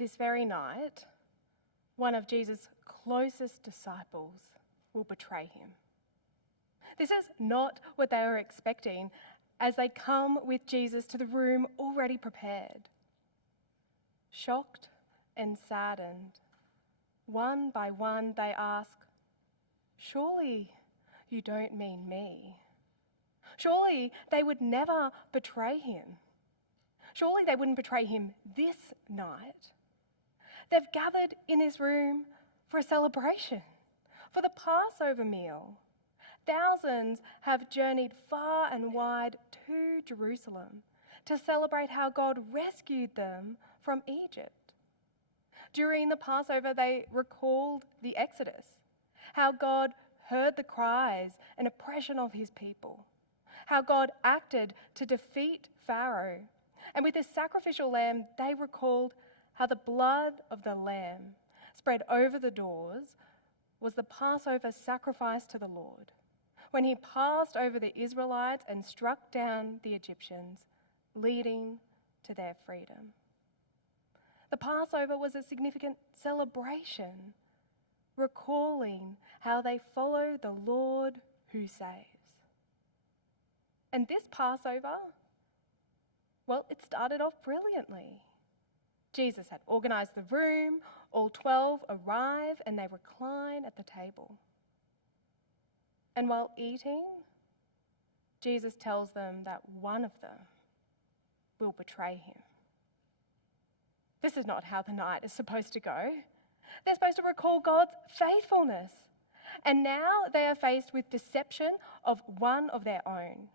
this very night, one of Jesus' closest disciples will betray him. This is not what they were expecting as they come with Jesus to the room already prepared. Shocked and saddened, one by one they ask, "Surely you don't mean me? Surely they would never betray him. Surely they wouldn't betray him this night." They've gathered in this room for a celebration, for the Passover meal. Thousands have journeyed far and wide to Jerusalem to celebrate how God rescued them from Egypt. During the Passover, they recalled the Exodus, how God heard the cries and oppression of his people, how God acted to defeat Pharaoh. And with the sacrificial lamb, they recalled how the blood of the lamb spread over the doors was the Passover sacrifice to the Lord, when he passed over the Israelites and struck down the Egyptians, leading to their freedom. The Passover was a significant celebration, recalling how they follow the Lord who saves. And this Passover, well, it started off brilliantly. Jesus had organised the room, all 12 arrive and they recline at the table. And while eating, Jesus tells them that one of them will betray him. This is not how the night is supposed to go. They're supposed to recall God's faithfulness. And now they are faced with deception of one of their own.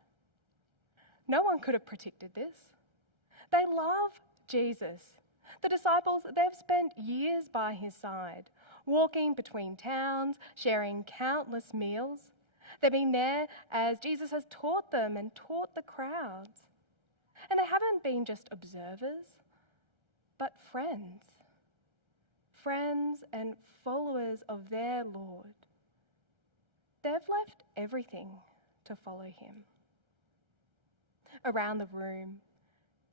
No one could have predicted this. They love Jesus. The disciples, they've spent years by his side, walking between towns, sharing countless meals. They've been there as Jesus has taught them and taught the crowds. And they haven't been just observers, but friends. Friends and followers of their Lord. They've left everything to follow him. Around the room,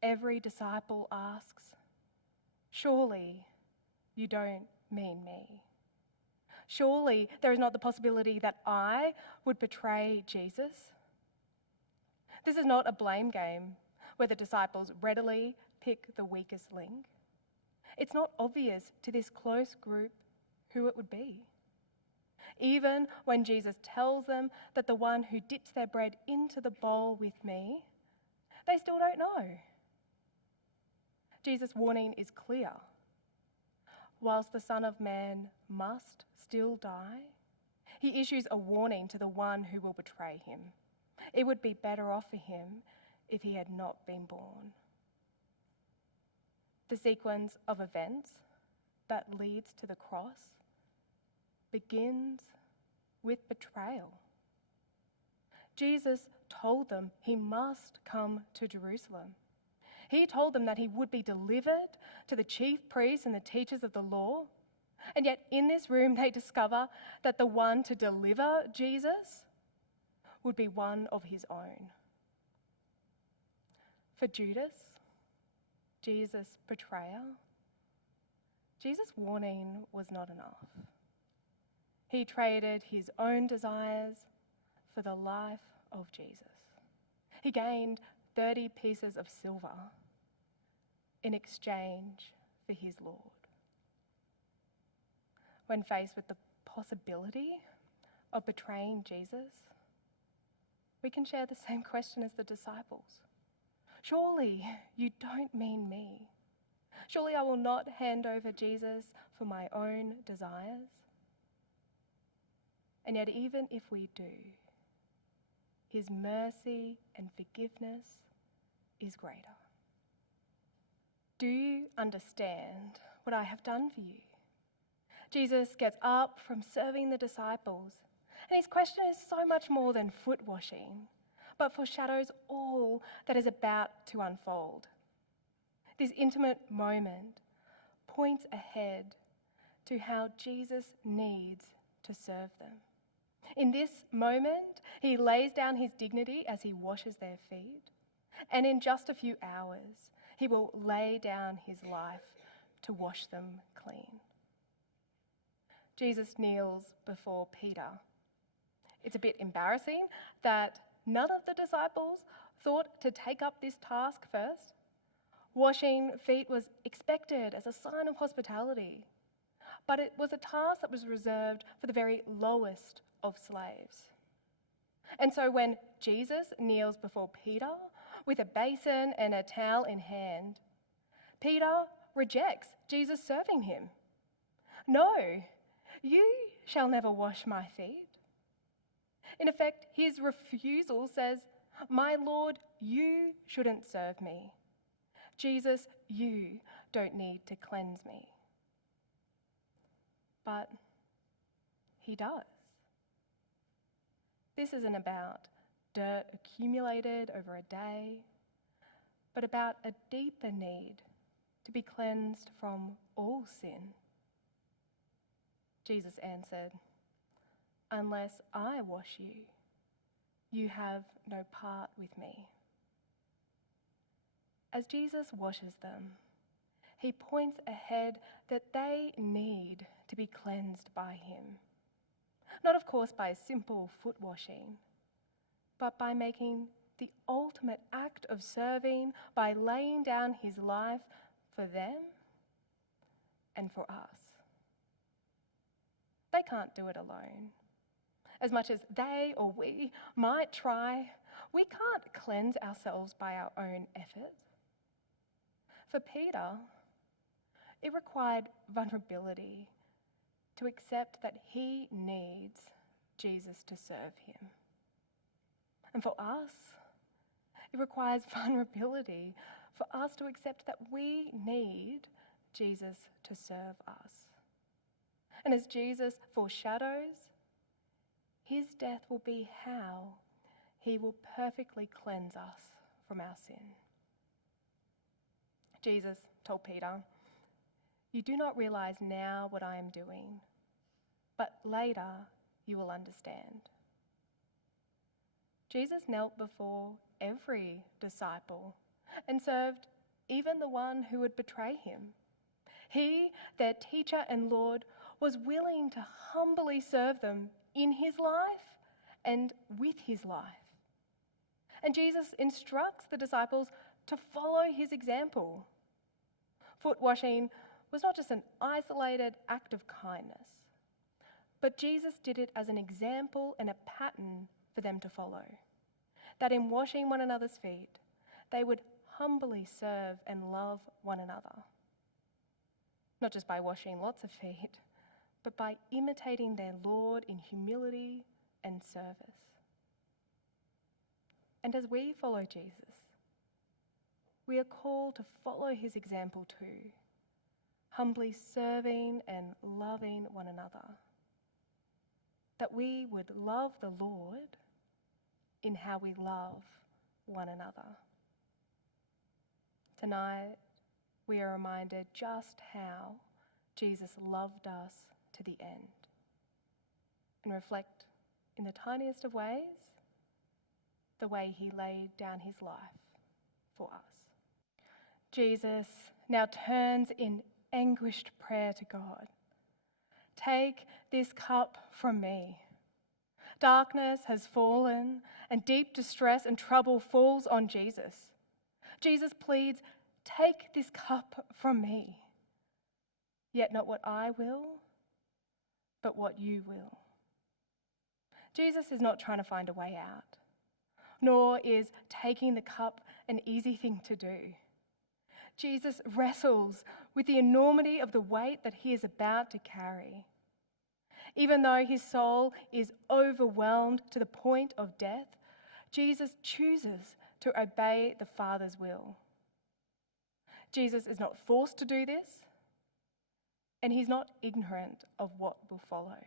every disciple asks, "Surely you don't mean me? Surely there is not the possibility that I would betray Jesus?" This is not a blame game where the disciples readily pick the weakest link. It's not obvious to this close group who it would be. Even when Jesus tells them that the one who dips their bread into the bowl with me, they still don't know. Jesus' warning is clear. Whilst the Son of Man must still die, he issues a warning to the one who will betray him. It would be better off for him if he had not been born. The sequence of events that leads to the cross begins with betrayal. Jesus told them he must come to Jerusalem. He told them that he would be delivered to the chief priests and the teachers of the law. And yet in this room they discover that the one to deliver Jesus would be one of his own. For Judas, Jesus' betrayer, Jesus' warning was not enough. He traded his own desires for the life of Jesus. He gained 30 pieces of silver in exchange for his Lord. When faced with the possibility of betraying Jesus, we can share the same question as the disciples. Surely you don't mean me. Surely I will not hand over Jesus for my own desires. And yet even if we do, his mercy and forgiveness is greater. Do you understand what I have done for you? Jesus gets up from serving the disciples, and his question is so much more than foot washing, but foreshadows all that is about to unfold. This intimate moment points ahead to how Jesus needs to serve them. In this moment, he lays down his dignity as he washes their feet, and in just a few hours, he will lay down his life to wash them clean. Jesus kneels before Peter. It's a bit embarrassing that none of the disciples thought to take up this task first. Washing feet was expected as a sign of hospitality, but it was a task that was reserved for the very lowest of slaves. And so when Jesus kneels before Peter with a basin and a towel in hand, Peter rejects Jesus serving him. "No, you shall never wash my feet." In effect, his refusal says, "My Lord, you shouldn't serve me. Jesus, you don't need to cleanse me." But he does. This isn't about dirt accumulated over a day, but about a deeper need to be cleansed from all sin. Jesus answered, "Unless I wash you, you have no part with me." As Jesus washes them, he points ahead that they need to be cleansed by him. Not, of course, by a simple foot washing, but by making the ultimate act of serving by laying down his life for them and for us. They can't do it alone. As much as they or we might try, we can't cleanse ourselves by our own effort. For Peter, it required vulnerability to accept that he needs Jesus to serve him. And for us, it requires vulnerability for us to accept that we need Jesus to serve us. And as Jesus foreshadows, his death will be how he will perfectly cleanse us from our sin. Jesus told Peter, "You do not realize now what I am doing, but later you will understand." Jesus knelt before every disciple and served even the one who would betray him. He, their teacher and Lord, was willing to humbly serve them in his life and with his life. And Jesus instructs the disciples to follow his example. Foot washing was not just an isolated act of kindness, but Jesus did it as an example and a pattern for them to follow. That in washing one another's feet, they would humbly serve and love one another. Not just by washing lots of feet, but by imitating their Lord in humility and service. And as we follow Jesus, we are called to follow his example too, humbly serving and loving one another. That we would love the Lord in how we love one another. Tonight, we are reminded just how Jesus loved us to the end, and reflect in the tiniest of ways the way he laid down his life for us. Jesus now turns in anguished prayer to God. "Take this cup from me." Darkness has fallen and deep distress and trouble falls on Jesus. Jesus pleads, "Take this cup from me. Yet not what I will, but what you will." Jesus is not trying to find a way out, nor is taking the cup an easy thing to do. Jesus wrestles with the enormity of the weight that he is about to carry. Even though his soul is overwhelmed to the point of death, Jesus chooses to obey the Father's will. Jesus is not forced to do this, and he's not ignorant of what will follow.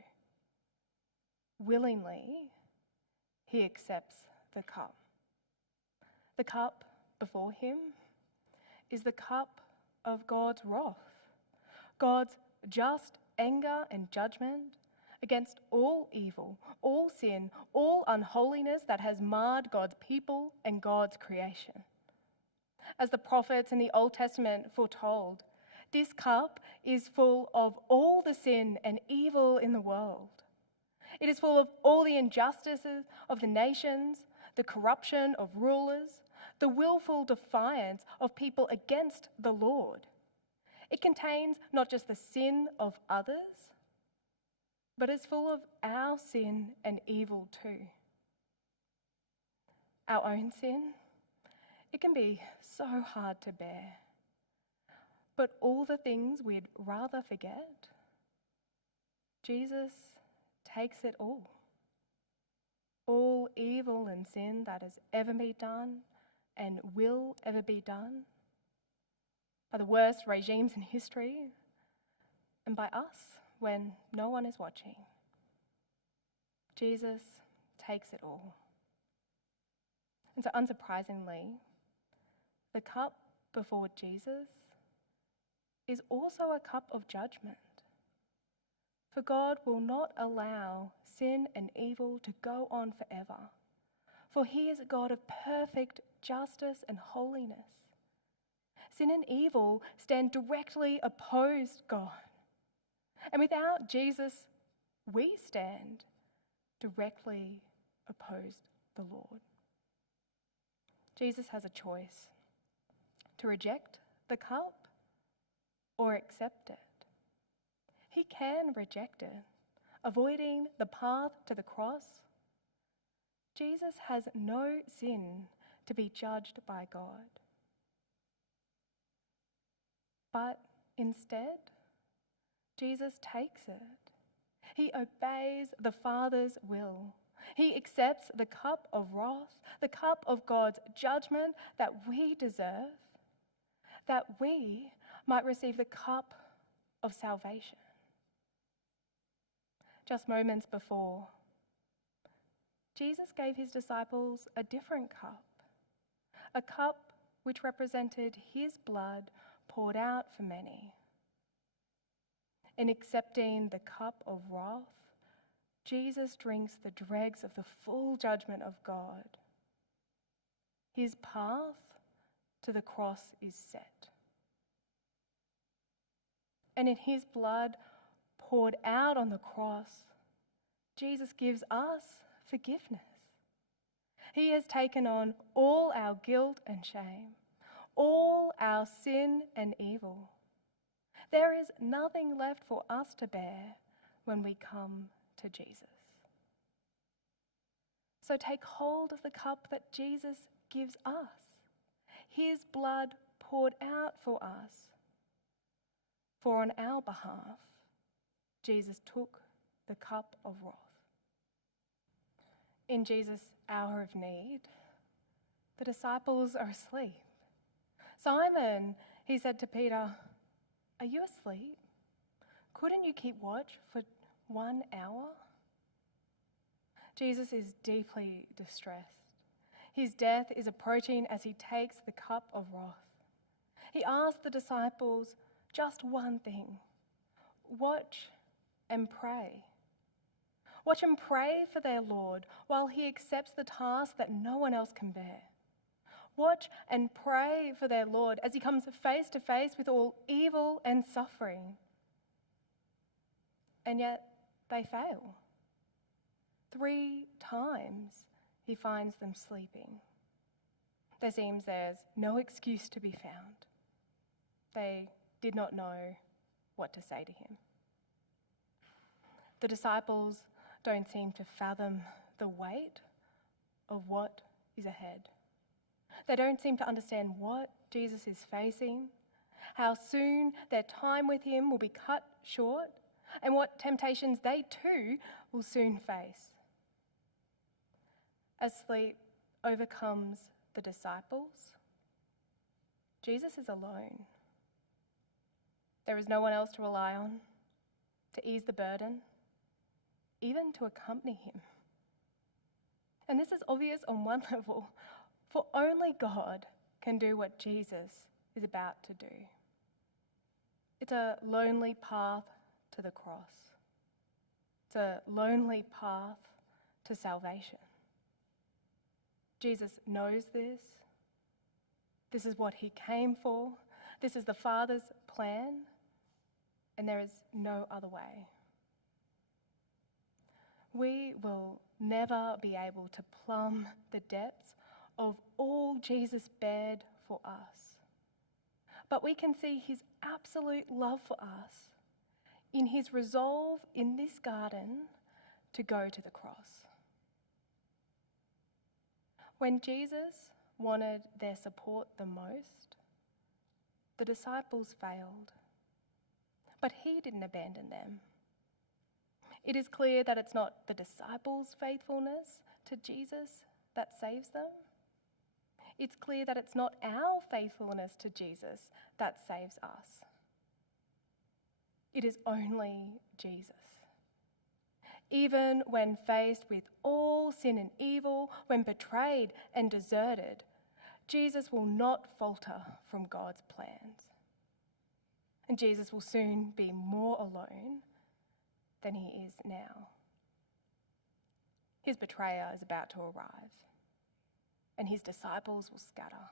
Willingly, he accepts the cup. The cup before him is the cup of God's wrath, God's just anger and judgment against all evil, all sin, all unholiness that has marred God's people and God's creation. As the prophets in the Old Testament foretold, This cup is full of all the sin and evil in the world. It is full of all the injustices of the nations, the corruption of rulers, the willful defiance of people against the Lord. It contains not just the sin of others, but is full of our sin and evil too. Our own sin, it can be so hard to bear. But all the things we'd rather forget, Jesus takes it all. All evil and sin that has ever been done and will ever be done by the worst regimes in history and by us when no one is watching. Jesus takes it all. And so unsurprisingly, the cup before Jesus is also a cup of judgment. For God will not allow sin and evil to go on forever. For he is a God of perfect justice and holiness. Sin and evil stand directly opposed God. And without Jesus, we stand directly opposed the Lord. Jesus has a choice to reject the cup or accept it. He can reject it, avoiding the path to the cross. Jesus has no sin to be judged by God. But instead, Jesus takes it. He obeys the Father's will. He accepts the cup of wrath, the cup of God's judgment that we deserve, that we might receive the cup of salvation. Just moments before, Jesus gave his disciples a different cup, a cup which represented his blood poured out for many. In accepting the cup of wrath, Jesus drinks the dregs of the full judgment of God. His path to the cross is set. And in his blood poured out on the cross, Jesus gives us forgiveness. He has taken on all our guilt and shame, all our sin and evil. There is nothing left for us to bear when we come to Jesus. So take hold of the cup that Jesus gives us, his blood poured out for us. For on our behalf, Jesus took the cup of wrath. In Jesus' hour of need, the disciples are asleep. Simon, he said to Peter, "Are you asleep? Couldn't you keep watch for 1 hour?" Jesus is deeply distressed. His death is approaching as he takes the cup of wrath. He asks the disciples just one thing: watch and pray. Watch and pray for their Lord while he accepts the task that no one else can bear. Watch and pray for their Lord as he comes face to face with all evil and suffering. And yet they fail. 3 times he finds them sleeping. There seems there's no excuse to be found. They did not know what to say to him. The disciples don't seem to fathom the weight of what is ahead. They don't seem to understand what Jesus is facing, how soon their time with him will be cut short, and what temptations they too will soon face. As sleep overcomes the disciples, Jesus is alone. There is no one else to rely on, to ease the burden, even to accompany him. And this is obvious on one level, for only God can do what Jesus is about to do. It's a lonely path to the cross. It's a lonely path to salvation. Jesus knows this. This is what he came for. This is the Father's plan, and there is no other way. We will never be able to plumb the depths of all Jesus bared for us. But we can see his absolute love for us in his resolve in this garden to go to the cross. When Jesus wanted their support the most, the disciples failed, but he didn't abandon them. It is clear that it's not the disciples' faithfulness to Jesus that saves them. It's clear that it's not our faithfulness to Jesus that saves us. It is only Jesus. Even when faced with all sin and evil, when betrayed and deserted, Jesus will not falter from God's plans. And Jesus will soon be more alone than he is now. His betrayer is about to arrive, and his disciples will scatter.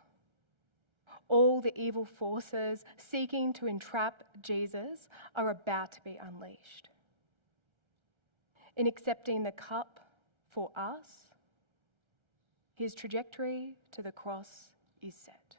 All the evil forces seeking to entrap Jesus are about to be unleashed. In accepting the cup for us, his trajectory to the cross is set.